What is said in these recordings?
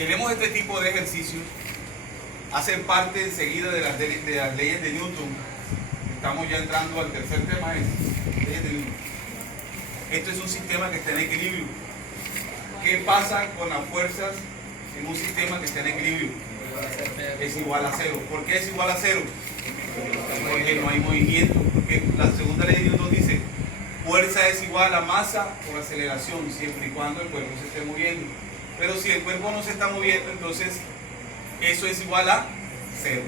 tenemos este tipo de ejercicios, hacen parte enseguida de las leyes de Newton. Estamos ya entrando al tercer tema, es leyes de Newton. Esto es un sistema que está en equilibrio. ¿Qué pasa con las fuerzas en un sistema que está en equilibrio? Es igual a cero. ¿Por qué es igual a cero? Porque no hay movimiento. Porque la segunda ley de Newton dice: fuerza es igual a masa por aceleración, siempre y cuando el cuerpo se esté moviendo. Pero si el cuerpo no se está moviendo, entonces eso es igual a cero.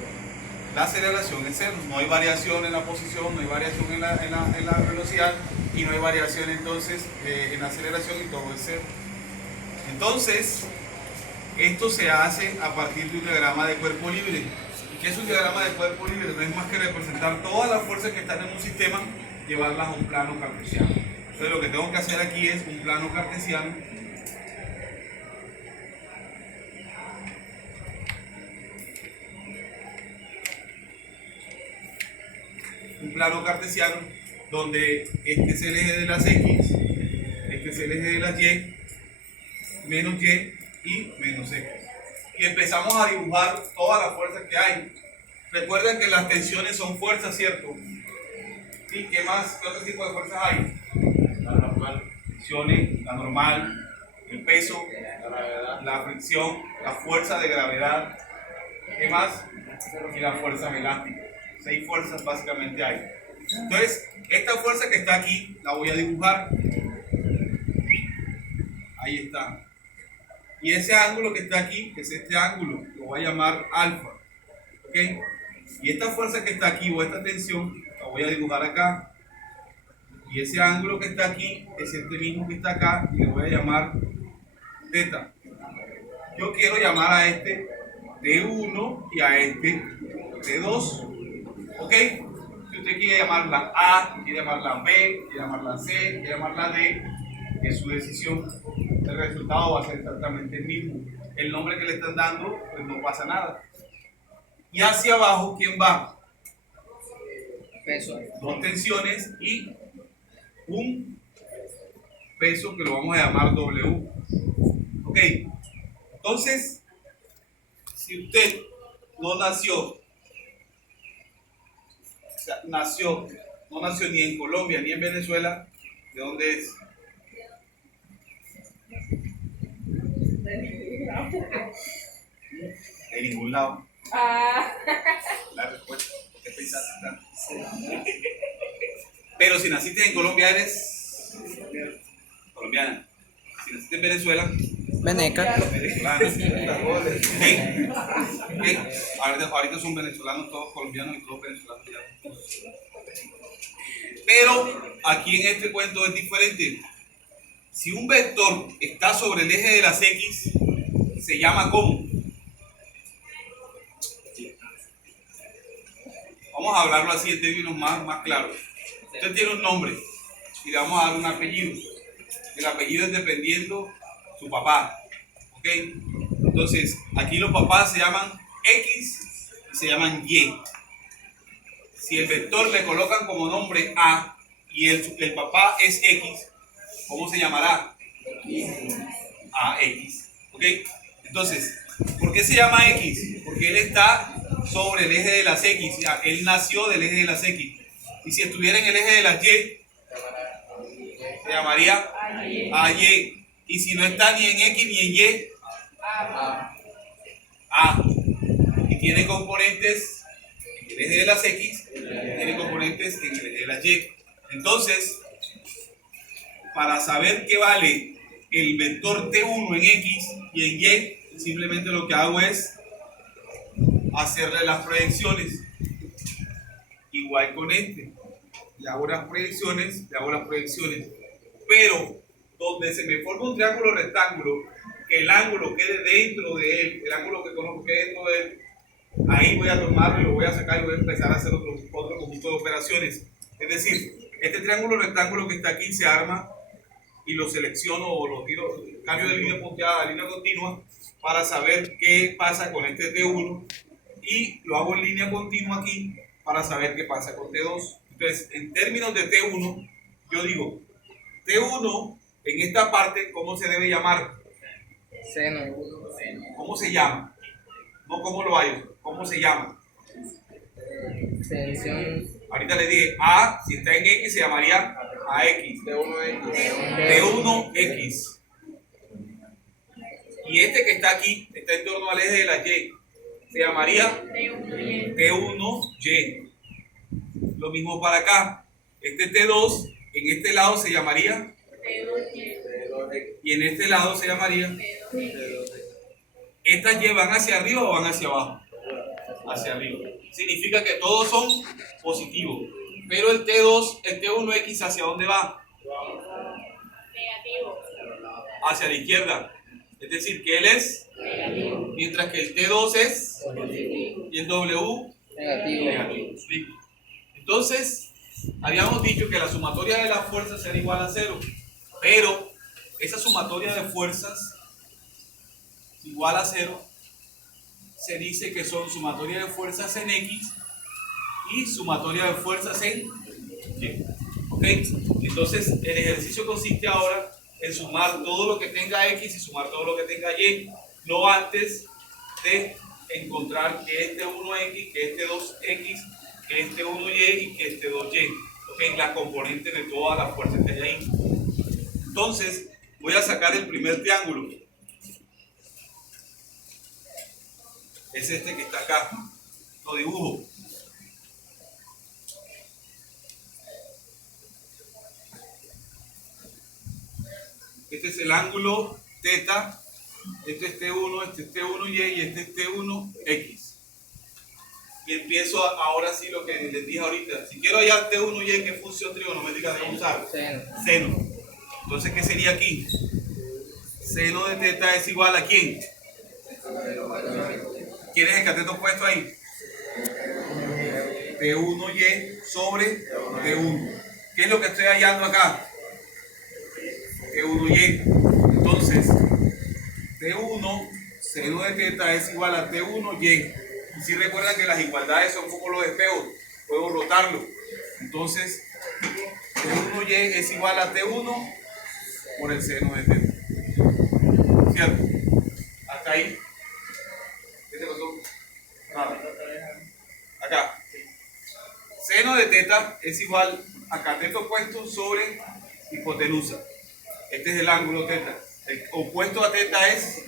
La aceleración es cero. No hay variación en la posición, no hay variación en la velocidad, y no hay variación entonces en la aceleración, y todo es cero. Entonces, esto se hace a partir de un diagrama de cuerpo libre. ¿Y qué es un diagrama de cuerpo libre? No es más que representar todas las fuerzas que están en un sistema, llevarlas a un plano cartesiano. Entonces lo que tengo que hacer aquí es un plano cartesiano. Un plano cartesiano donde este es el eje de las X, este es el eje de las Y, menos Y y menos X. Y empezamos a dibujar todas las fuerzas que hay. Recuerden que las tensiones son fuerzas, ¿cierto? ¿Y qué más? ¿Qué otro tipo de fuerzas hay? La normal. Tensiones, la normal, el peso, la gravedad, la fricción, la fuerza de gravedad. ¿Qué más? Y las fuerzas elásticas. 6 fuerzas básicamente hay. Entonces, esta fuerza que está aquí la voy a dibujar. Ahí está. Y ese ángulo que está aquí, que es este ángulo, lo voy a llamar alfa. ¿Ok? Y esta fuerza que está aquí, o esta tensión, la voy a dibujar acá. Y ese ángulo que está aquí es este mismo que está acá, y le voy a llamar teta. Yo quiero llamar a este T1 y a este T2. ¿Ok? Si usted quiere llamarla A, quiere llamarla B, quiere llamarla C, quiere llamarla D, es su decisión. El resultado va a ser exactamente el mismo. El nombre que le están dando, pues no pasa nada. Y hacia abajo, ¿quién va? Peso. 2 tensiones y un peso que lo vamos a llamar W. Ok. Entonces, si usted no nació, no nació ni en Colombia ni en Venezuela, ¿de dónde es? De ningún lado. La respuesta. ¿Qué pensaste? Pero si naciste en Colombia, eres colombiana. Si naciste en Venezuela, Veneca. venezolana. Sí. Ahorita son venezolanos todos colombianos y todos venezolanos ya. Pero aquí en este cuento es diferente. Si un vector está sobre el eje de las X, se llama ¿cómo? Vamos a hablarlo así en términos más claros. Usted tiene un nombre y le vamos a dar un apellido. El apellido es dependiendo su papá. ¿Ok? Entonces, aquí los papás se llaman X y se llaman Y. Si el vector le colocan como nombre A y el papá es X, ¿cómo se llamará? AX. ¿Ok? Entonces, ¿por qué se llama X? Porque él está sobre el eje de las X. Ya, él nació del eje de las X. Y si estuviera en el eje de las Y, se llamaría AY. Y si no está ni en X ni en Y, A. Y tiene componentes en el eje de las X, tiene componentes en el eje de las Y. Entonces, para saber qué vale el vector T1 en X y en Y, simplemente lo que hago es hacerle las proyecciones. Igual con este. Le hago las proyecciones, Pero donde se me forma un triángulo rectángulo, que el ángulo quede dentro de él, el ángulo que conozco quede dentro de él, ahí voy a tomarlo y lo voy a sacar y voy a empezar a hacer otro conjunto de operaciones. Es decir, este triángulo rectángulo que está aquí se arma y lo selecciono o lo tiro, cambio de línea punteada a línea continua para saber qué pasa con este T1, y lo hago en línea continua aquí para saber qué pasa con T2. Entonces, en términos de T1, yo digo T1 en esta parte, ¿cómo se debe llamar? Seno. ¿Cómo se llama? No cómo lo hay, ¿cómo se llama? Tensión. Ahorita le dije A, si está en X se llamaría AX. T1X. Y este que está aquí, está en torno al eje de la Y, se llamaría T1Y. Lo mismo para acá. Este T2, en este lado se llamaría y en este lado se llamaría. ¿Estas Y van hacia arriba o van hacia abajo? Hacia arriba. Significa que todos son positivos. Pero el T2, el T1X, ¿hacia dónde va? Negativo. Hacia la izquierda. Es decir, que él es negativo. Mientras que el T2 es Positivo. y el W Negativo. negativo. Listo. Entonces, habíamos dicho que la sumatoria de las fuerzas era igual a 0. Pero esa sumatoria de fuerzas igual a 0 se dice que son sumatoria de fuerzas en X y sumatoria de fuerzas en Y. ¿Ok? Entonces, el ejercicio consiste ahora en sumar todo lo que tenga X y sumar todo lo que tenga Y, no antes de encontrar que este 1X, que este 2X, que este 1Y y que este 2Y. ¿Ok? La componente de todas las fuerzas que hay ahí. Entonces, voy a sacar el primer triángulo. Es este que está acá. Lo dibujo. Este es el ángulo teta. Este es T1, este es T1Y y este es T1X. Y empiezo ahora sí lo que les dije ahorita. Si quiero hallar T1Y, ¿qué función trigonométrica debo usar? Seno. Seno. Entonces, ¿qué sería aquí? Seno de teta es igual a ¿quién? ¿Quién es el cateto opuesto ahí? T1Y sobre T1. ¿Qué es lo que estoy hallando acá? T1Y. Entonces, T1, seno de teta es igual a T1Y. Y si recuerdan que las igualdades son como los espejos, puedo rotarlo. Entonces, T1Y es igual a T1 por el seno de teta. ¿Cierto? Hasta ahí. ¿Qué te pasó? Nada. Acá. Seno de teta es igual a cateto opuesto sobre hipotenusa. Este es el ángulo teta. El opuesto a teta es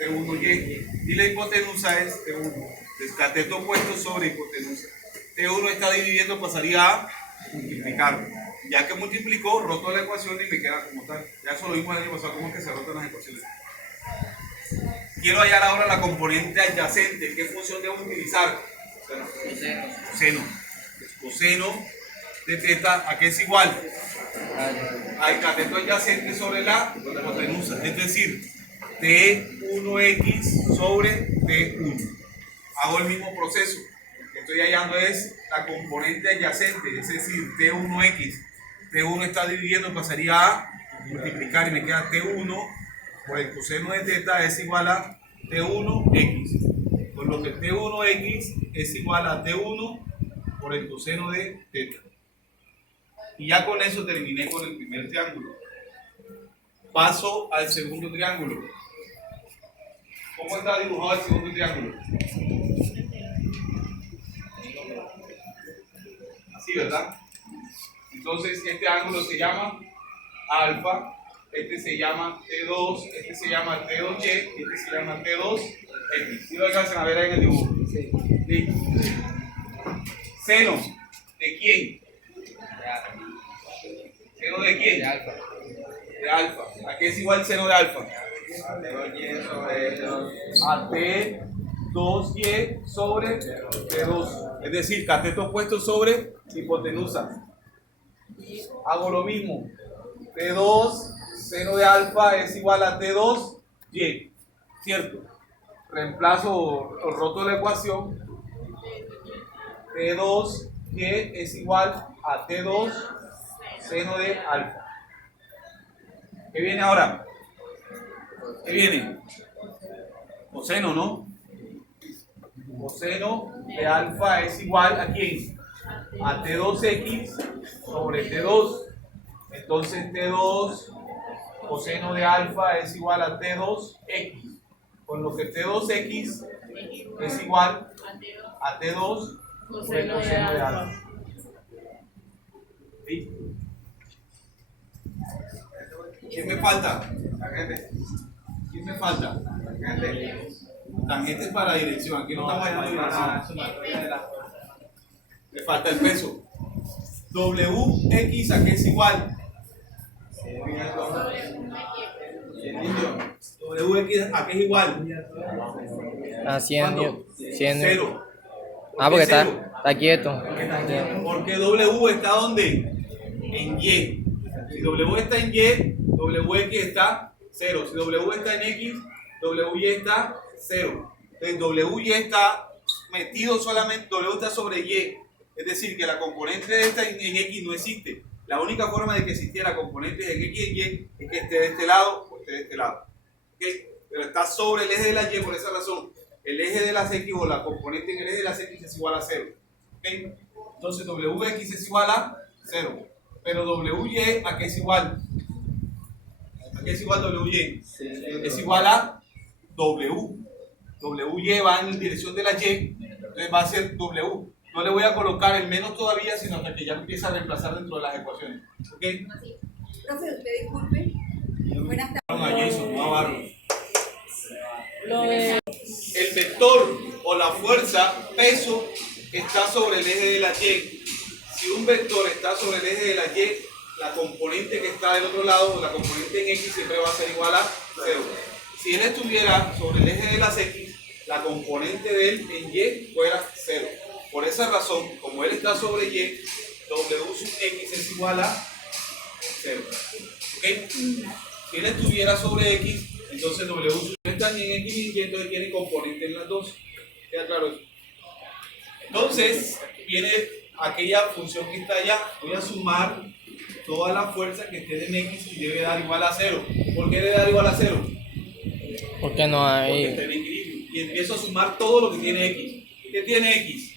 T1Y y la hipotenusa es T1. El cateto opuesto sobre hipotenusa. T1 está dividiendo, pasaría a multiplicar. Ya que multiplicó, roto la ecuación y me queda como tal. Ya eso lo vimos el año pasado, cómo es que se rotan las ecuaciones. Quiero hallar ahora la componente adyacente. ¿Qué función debo utilizar? Coseno. Coseno de teta, ¿a qué es igual? Al cateto adyacente sobre la hipotenusa. Es decir, T1X sobre T1. Hago el mismo proceso. Lo que estoy hallando es la componente adyacente, es decir, T1X. T1 está dividiendo, pasaría a multiplicar y me queda T1 por el coseno de teta es igual a T1X. Por lo que T1X es igual a T1 por el coseno de teta. Y ya con eso terminé con el primer triángulo. Paso al segundo triángulo. ¿Cómo está dibujado el segundo triángulo? Así, ¿verdad? Entonces este ángulo se llama alfa, este se llama T2, este se llama T2Y, este se llama T2X. ¿Sí lo alcanzan a ver ahí en el dibujo? Sí. Listo. ¿Seno de quién? ¿Seno de quién? De alfa. De alfa. ¿A qué es igual seno de alfa? A T2Y sobre T2. Es decir, cateto opuesto sobre hipotenusa. Hago lo mismo. T2, seno de alfa es igual a T2Y. ¿Cierto? Reemplazo o roto la ecuación. T2Y es igual a T2 seno de alfa. ¿Qué viene ahora? ¿Qué viene? Coseno, ¿no? Coseno de alfa es igual a ¿quién? A T2X sobre T2. Entonces T2 coseno de alfa es igual a T2X, con lo que T2X es igual a T2 coseno de alfa. ¿Sí? ¿Quién me falta? Tangente. ¿Quién me falta? Tangente. Tangente es para dirección, aquí no estamos hablando de dirección. Me falta el peso. WX a qué es igual. WX a qué es igual. A 100 ¿Cuánto? 100 Cero. Ah, porque Cero. está quieto. Porque W está ¿dónde? En Y. Si W está en Y, WX está 0. Si W está en X, WY está 0. Entonces WY está metido solamente, W está sobre Y. Es decir, que la componente de esta en X no existe. La única forma de que existiera componentes en X y en Y es que esté de este lado o esté de este lado. ¿Okay? Pero está sobre el eje de la Y por esa razón. El eje de las X o la componente en el eje de las X es igual a 0. ¿Okay? Entonces WX es igual a 0. Pero WY ¿a qué es igual? ¿A qué es igual WY? Es igual a W. WY va en dirección de la Y, entonces va a ser W. No le voy a colocar el menos todavía, sino hasta que ya empiece a reemplazar dentro de las ecuaciones. ¿Ok? Profe, usted disculpe. Buenas tardes. A Jason, no a Barro. El vector o la fuerza, peso, está sobre el eje de la Y. Si un vector está sobre el eje de la Y, la componente que está del otro lado, la componente en X, siempre va a ser igual a 0. Si él estuviera sobre el eje de las X, la componente de él en Y fuera 0. Por esa razón, como él está sobre Y, W sub X es igual a 0. ¿Okay? Si él estuviera sobre X, entonces W sub está ni en X ni en Y, entonces tiene componente en las dos. ¿Queda claro eso? Entonces, viene aquella función que está allá. Voy a sumar toda la fuerza que esté en X y debe dar igual a 0. ¿Por qué debe dar igual a 0? Porque no Porque está hay. en equilibrio. Y empiezo a sumar todo lo que tiene X. ¿Qué tiene X?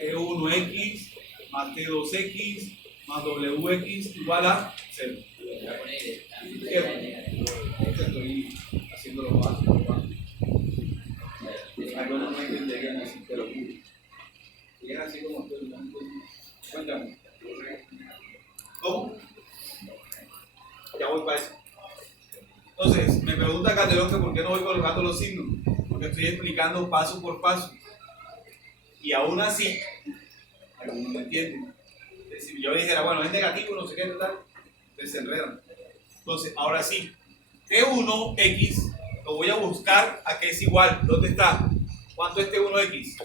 T1X más T2X más WX igual a 0. Estoy haciendo los pasos. Algunos no entenderían así, te lo juro. Y es así como estoy. Cuéntame. ¿Cómo? Ya voy para eso. Entonces, me pregunta Catelón que por qué no voy colocando los signos. Porque estoy explicando paso por paso. Y aún así, algunos no entienden. Si yo dijera, bueno, es negativo, no sé qué, tal, entonces se enredan. Entonces, ahora sí, T1X lo voy a buscar a que es igual. ¿Dónde está? ¿Cuánto es T1X?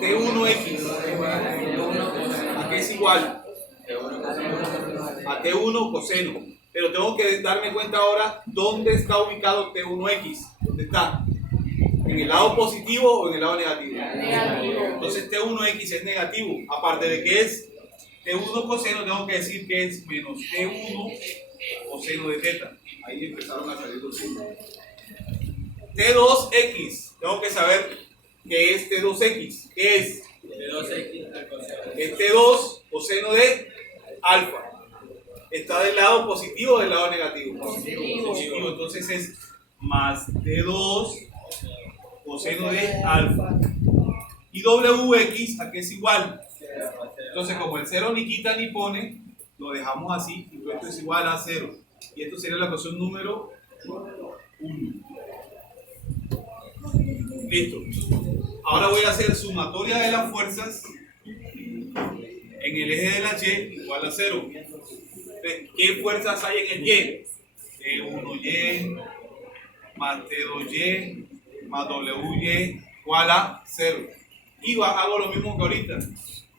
T1X ¿a qué es igual? A T1 coseno. Pero tengo que darme cuenta ahora dónde está ubicado T1X. ¿Dónde está? ¿En el lado positivo o en el lado negativo? Negativo. Entonces T1X es negativo. Aparte de que es T1 coseno, tengo que decir que es menos T1 coseno de teta. Ahí empezaron a salir los signos. T2X, tengo que saber qué es T2X. ¿Qué es? Es T2 coseno de alfa. ¿Está del lado positivo o del lado negativo? Positivo. Entonces es más T2 coseno de alfa. Y WX, ¿a qué es igual? Entonces, como el 0 ni quita ni pone, lo dejamos así y esto es igual a 0. Y esto sería la ecuación número 1. Listo. Ahora voy a hacer sumatoria de las fuerzas en el eje de la Y igual a 0. Entonces, ¿qué fuerzas hay en el Y? T1Y más T2Y más WY igual a 0. Y hago lo mismo que ahorita.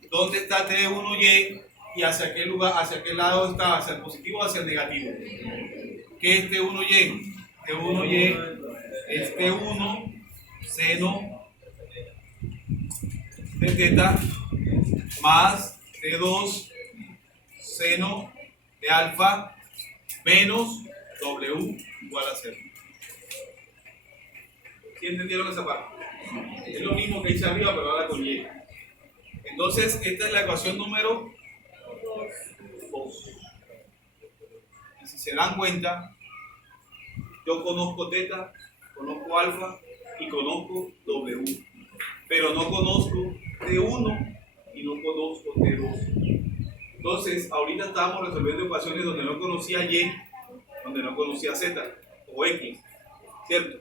¿Dónde está T1Y? ¿Y hacia qué lugar, hacia qué lado está? ¿Hacia el positivo o hacia el negativo? ¿Qué es T1Y? T1Y es T1 seno de teta más T2 seno de alfa menos W igual a 0. ¿Sí entendieron esa parte? Es lo mismo que hice arriba, pero ahora con Y. Entonces, esta es la ecuación número 2. se dan cuenta, yo conozco teta, conozco alfa y conozco W, pero no conozco T1 y no conozco T2. Entonces, ahorita estábamos resolviendo ecuaciones donde no conocía Y, donde no conocía Z o X, ¿cierto?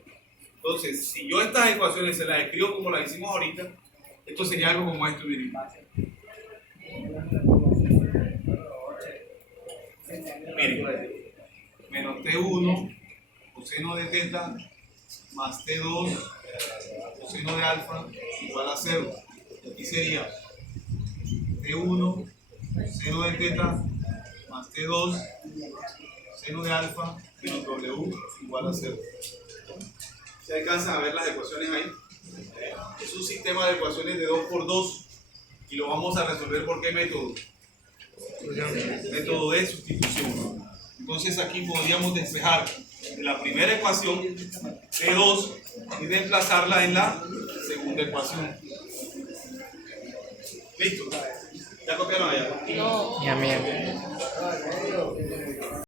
Entonces, si yo estas ecuaciones se las escribo como las hicimos ahorita, esto sería algo como esto, miren. Miren, menos T1 coseno de teta más T2 coseno de alfa igual a 0. Aquí sería T1 seno de teta más T2 seno de alfa menos W igual a 0. ¿Se alcanzan a ver las ecuaciones ahí? Es un sistema de ecuaciones de 2 por 2 y lo vamos a resolver por qué método. Método de sustitución. Entonces aquí podríamos despejar la primera ecuación T2 y reemplazarla en la segunda ecuación. ¿Listo? ¿Ya copiaron allá? Ya, mía.